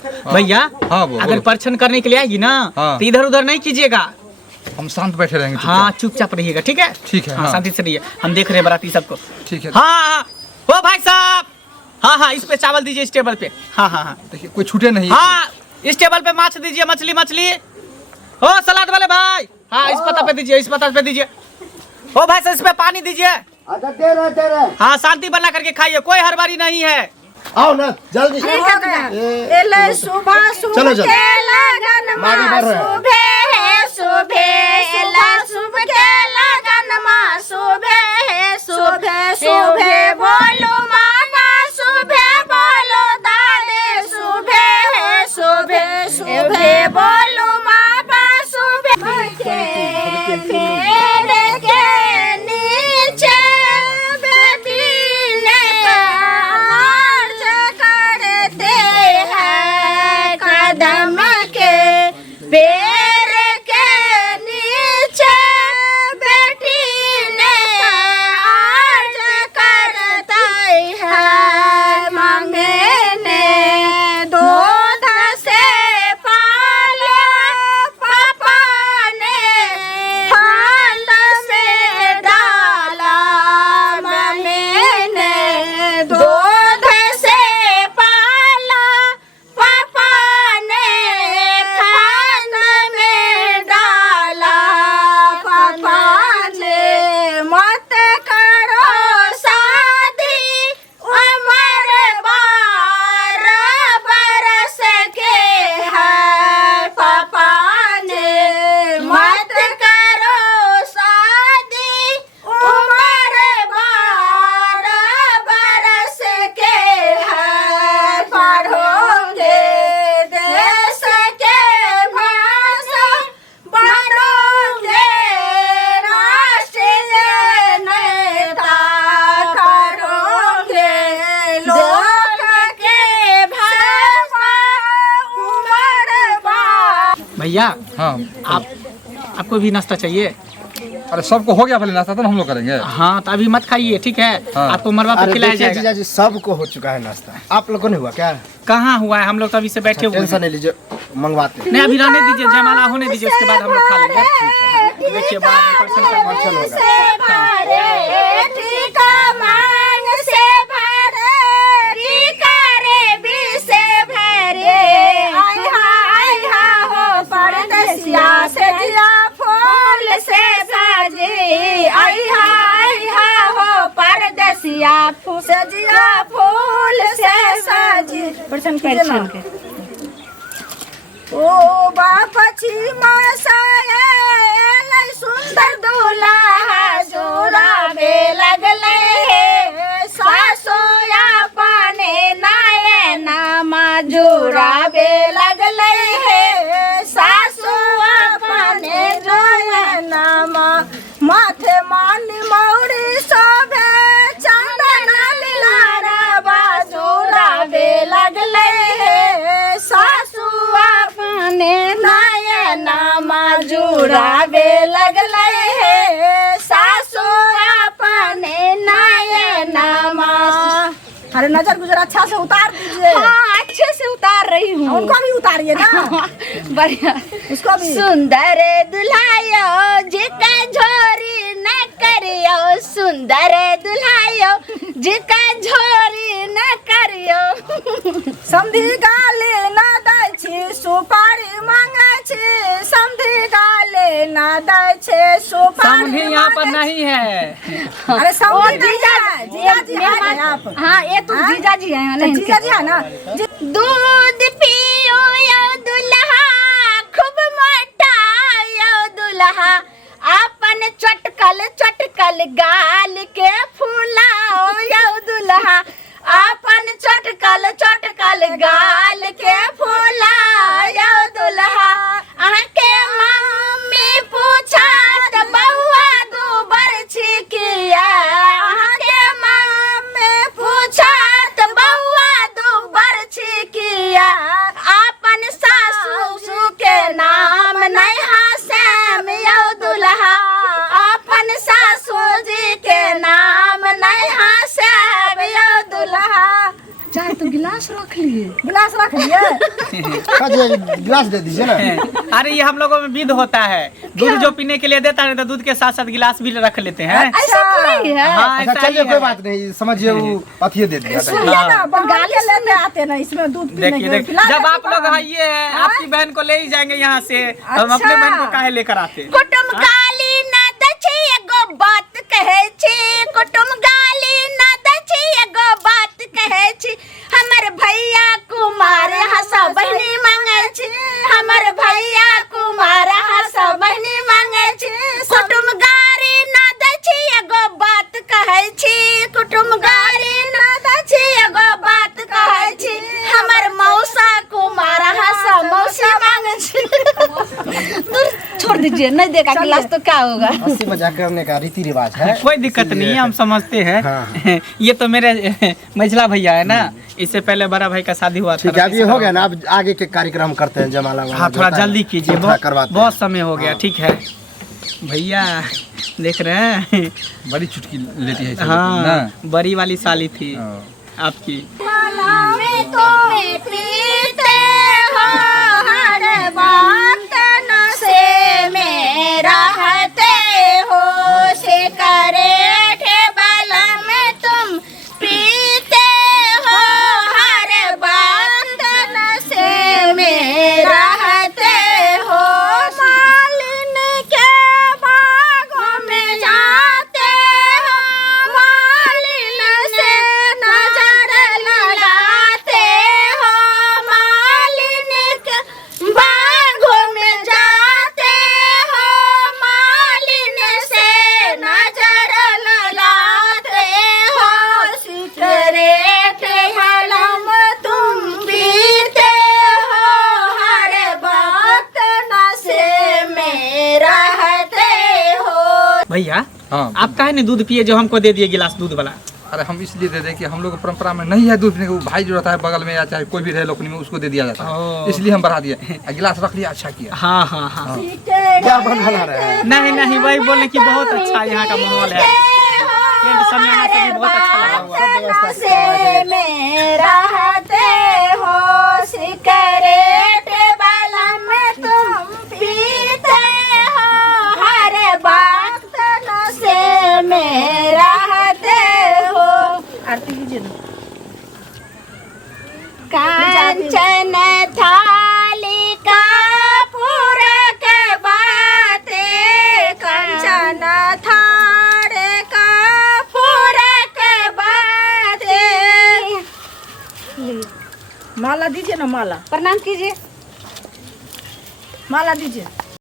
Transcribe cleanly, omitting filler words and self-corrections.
भैया हाँ अगर परीक्षण करने के लिए आएगी ना हाँ। तो इधर उधर नहीं कीजिएगा, हम शांत बैठे रहेंगे। हाँ चुपचाप रहिएगा, ठीक है? ठीक है। हाँ हाँ। शांति से रहिए, हम देख रहे हैं बाराती सबको। ठीक है। हाँ ओ भाई साहब, हाँ इस पे चावल दीजिए, इस टेबल पे। हाँ देखिए कोई छूटे नहीं। हाँ इस टेबल पे माछ दीजिए, मछली। ओ सलाद वाले भाई, हाँ इस पता पे दीजिए, इस पता पे दीजिए। ओ भाई साहब इस पे पानी दीजिए। अच्छा दे रहे। हाँ शांति बना करके खाइए, कोई हड़बड़ी नहीं है। आओ ना जल्दी। सुबह सुबह चलो चलो। लगन आगे बढ़ रहे हैं। सुबह बोलो मामा, सुबह बोलो दादी, सुबह बोलो मामा, सुबह के पेड़ के नीचे बेटी ने अर्ज करते हैं, कदम के पेड़ के नीचे बेटी ने अर्ज करता है, मांगने दूध से पाला पापा ने फल से डाला, मांगने दूध से पाला पापा ने फल में डाला, पापा ने मत करो शादी उम्र 12 बरस के है, पापा ने मत करो शादी उम्र 12 बरस के है, पढ़ोगे देश के भाषा, बनोगे राष्ट्रीय नेता, करोगे लोक के भाषा उम्र 12। भैया हाँ आपको भी नाश्ता चाहिए? अरे सबको हो गया पहले नाश्ता, तो हम लोग करेंगे। हाँ तो अभी मत खाइए, ठीक है? हाँ। आपको मरवा पे अरे खिलाया देखिए जाएगा। जीजा जी सबको हो चुका है नाश्ता, आप लोगों को नहीं हुआ क्या? कहाँ हुआ है, हम लोग तो अभी से बैठे हुए टेंशन हैं। नहीं लीजिए, मंगवाते हैं। नहीं अभी रहने दीजिए, जयमाला होने दीजिए, उसके बाद हम लोग खा लेंगे। देखिए बाद में परसेंट का फंक्शन होगा। से भरे टीका मांग से भरे टीका रे बी से भरे, आई हा हो परदेसिया से जिया फूल से सजे, आई हा हो परदेसिया फूल से जिया फूल से सजे। प्रसन्न के ओ बापची मासाए सुंदर दूल्हा जोड़ा बे लगले हे, सासोया पाने नायना मा जोड़ा बे लगले हे, सासुआ पाने जोयना मा, माथे मानी मौरी सोभे चंदन लीला बाजोड़ा बे लगले हे, सासुआ पाने नायना मा जोड़ा बे लगले हे, सासुआ पाने नायना मा। अरे नजर गुजर अच्छा से उतार दीजिए। हाँ अच्छे से उतार रही हूँ। उनको भी उतारिए ना। बढ़िया उसको भी। सुंदर दुल्हायो जिका झोरी न करियो, सुंदर दुल्हायो जिका झोरी न करियो, समधी गाले न दै छी सुपारी मांगे छी, समधी गाले न दै छी सुपारी। समधी यहाँ पर नहीं है। अरे समधी जीजा जी है यहाँ पर। हाँ ये तो जीजा जी है ना, जीजा जी है ना। दूध पियो यो दुल्हा खूब मोटा यो दुल्हा, अपन चटकल गाल के फूलाओ यो दुल्हा, अपन चटकल गाल के फूलाओ यो दुल्हा, आके मम्मी पूछा त बउआ दू बरछी किया, आके मम्मी पूछा त बउआ दू बरछी किया, अपन सासू के नाम नहीं हासेम यो दुल्हा, अपन सासू जी के नाम नहीं हासेम यो दुल्हा। चाय तो गिलास रख लिए। गिलास रख लिए। गिलास दे दीजिए ना। अरे ये हम लोगों में विध होता है, दूध जो पीने के लिए देता है तो दूध के साथ साथ गिलास भी रख लेते हैं। ऐसा थोड़ी है। हाँ अच्छा ऐसा ही चलिए कोई है। बात नहीं, समझिए वो अथिये दे दिया। सुनिए ना, बंगाली लेते आते ना इसमें दूध पीने देखिए के लिए। देखिए, पिला जब देते आप लोग बाहर। ये है आपकी बहन को ले ही जाएंगे यहाँ से, हम अपने अच्छा। बहन को काहे लेकर आते। कुटुम गाली ना दछी एगो बात कहे छी, कुटुम गाली ना दछी एगो बात कहे छी, हमर भैया कुमार हसा बहनी मांगे छी, हमर भैया कुमार हसा बहनी मांगे छी, कुटुम गाली ना दछी एगो बात कहे छी, कुटुम गाली ना दछी एगो बात कहे छी, हमर मौसा कुमार हसा मौसी मांगे छी। दूर छोड़ दीजिए, नहीं देगा गिलास तो क्या होगा। हंसी मजाक करने का रीति रिवाज है। कोई दिक्कत नहीं है, हम समझते हैं। हाँ। ये तो मेरे मझला भैया है ना, इससे पहले बड़ा भाई का शादी हुआ था। ठीक है, अब ये हो गया ना, अब आगे के कार्यक्रम करते हैं जमाला वाला हाँ जो थोड़ा होता है जल्दी ना, कीजिए, थोड़ा करवाते हैं। बहुत समय हो गया। ठीक है भैया, देख रहे हैं। बड़ी चुटकी लेती है सब हाँ ना। बड़ी वाली साली थी हाँ। आपकी। भैया हाँ। आप काहे नहीं दूध पिए जो हमको दे दिए गिलास दूध वाला। अरे हम इसलिए दे दें कि हम लोग की परंपरा में नहीं है दूध पीने का। वो भाई जो रहता है बगल में या चाहे कोई भी रहे लोकनी में, उसको दे दिया जाता है, इसलिए हम बढ़ा दिए। गिलास रख लिया, अच्छा किया। हाँ हाँ हाँ। क्या बना रहे हैं? नहीं नहीं, वही बोले कि बहुत अच्छा यहाँ का माहौल है। टेंट समियाना से भी बहुत अच्छा लगा हुआ। सब व्यवस्था से मेरा रहते हो सिगरेट वाला में तुम पीते हो, हर वक्त नशे में रहते हो। आरती कीजिए ना। कांचन थाली का पूरक बातें, कंचन थाल का पूरक बातें। माला दीजिए ना, माला प्रणाम कीजिए, माला दीजिए।